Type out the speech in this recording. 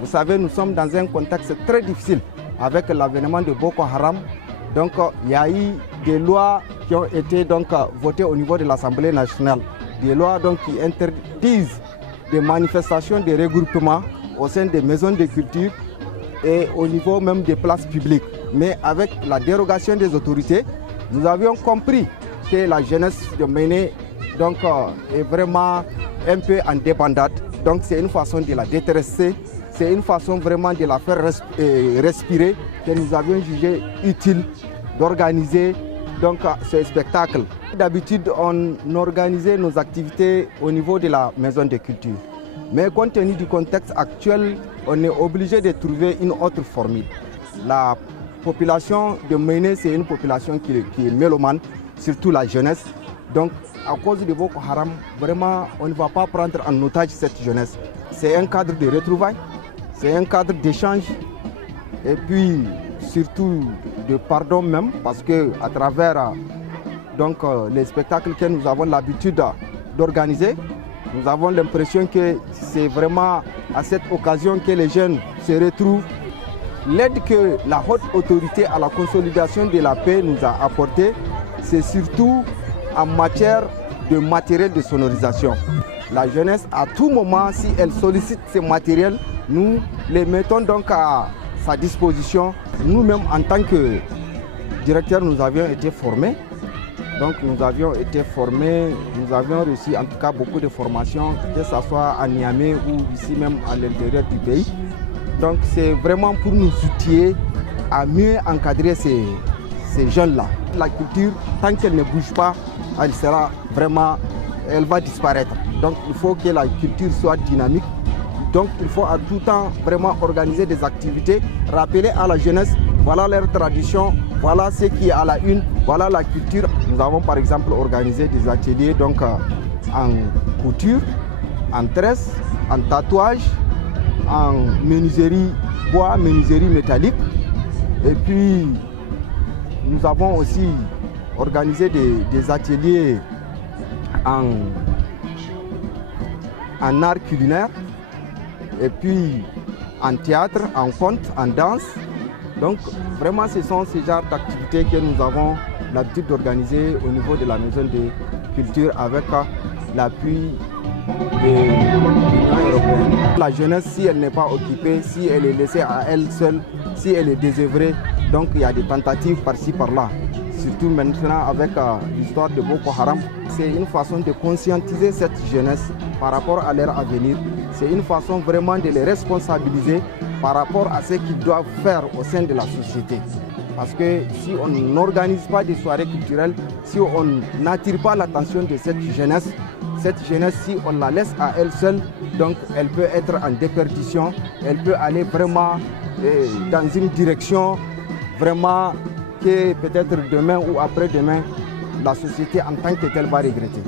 Vous savez, nous sommes dans un contexte très difficile avec l'avènement de Boko Haram. Donc, il y a eu des lois qui ont été votées au niveau de l'Assemblée nationale. Des lois qui interdisent des manifestations, des regroupements au sein des maisons de culture et au niveau même des places publiques. Mais avec la dérogation des autorités, nous avions compris que la jeunesse de Méné est vraiment un peu en débandade. Donc c'est une façon de la détresser, c'est une façon vraiment de la faire respirer que nous avions jugé utile d'organiser ce spectacle. D'habitude, on organisait nos activités au niveau de la maison de culture. Mais compte tenu du contexte actuel, on est obligé de trouver une autre formule. La population de Méné, c'est une population qui est mélomane, surtout la jeunesse. Donc, à cause de Boko Haram, vraiment, on ne va pas prendre en otage cette jeunesse. C'est un cadre de retrouvailles, c'est un cadre d'échange et puis surtout de pardon même, parce qu'à travers les spectacles que nous avons l'habitude d'organiser, nous avons l'impression que c'est vraiment à cette occasion que les jeunes se retrouvent. L'aide que la haute autorité à la consolidation de la paix nous a apportée, c'est surtout en matière de matériel de sonorisation. La jeunesse, à tout moment, si elle sollicite ces matériels, nous les mettons donc à sa disposition. Nous-mêmes, en tant que directeur, nous avions été formés. Donc nous avions été formés, nous avions reçu en tout cas beaucoup de formations, que ce soit à Niamey ou ici même à l'intérieur du pays. Donc c'est vraiment pour nous outiller à mieux encadrer ces jeunes-là. La culture, tant qu'elle ne bouge pas, elle va disparaître. Donc il faut que la culture soit dynamique. Donc il faut à tout temps vraiment organiser des activités, rappeler à la jeunesse, voilà leur tradition, voilà ce qui est à la une, voilà la culture. Nous avons par exemple organisé des ateliers en couture, en tresse, en tatouage, en menuiserie bois, menuiserie métallique. Et puis nous avons aussi organisé des ateliers en art culinaire. Et puis en théâtre, en conte, en danse. Donc vraiment ce sont ces genres d'activités que nous avons l'habitude d'organiser au niveau de la maison de culture avec l'appui de l'Union européenne. La jeunesse, si elle n'est pas occupée, si elle est laissée à elle seule, si elle est désœuvrée, donc il y a des tentatives par-ci par-là. Surtout maintenant avec l'histoire de Boko Haram, c'est une façon de conscientiser cette jeunesse par rapport à leur avenir. C'est une façon vraiment de les responsabiliser par rapport à ce qu'ils doivent faire au sein de la société. Parce que si on n'organise pas des soirées culturelles, si on n'attire pas l'attention de cette jeunesse, si on la laisse à elle seule, donc elle peut être en déperdition, elle peut aller vraiment dans une direction vraiment que peut-être demain ou après-demain, la société en tant que telle va regretter.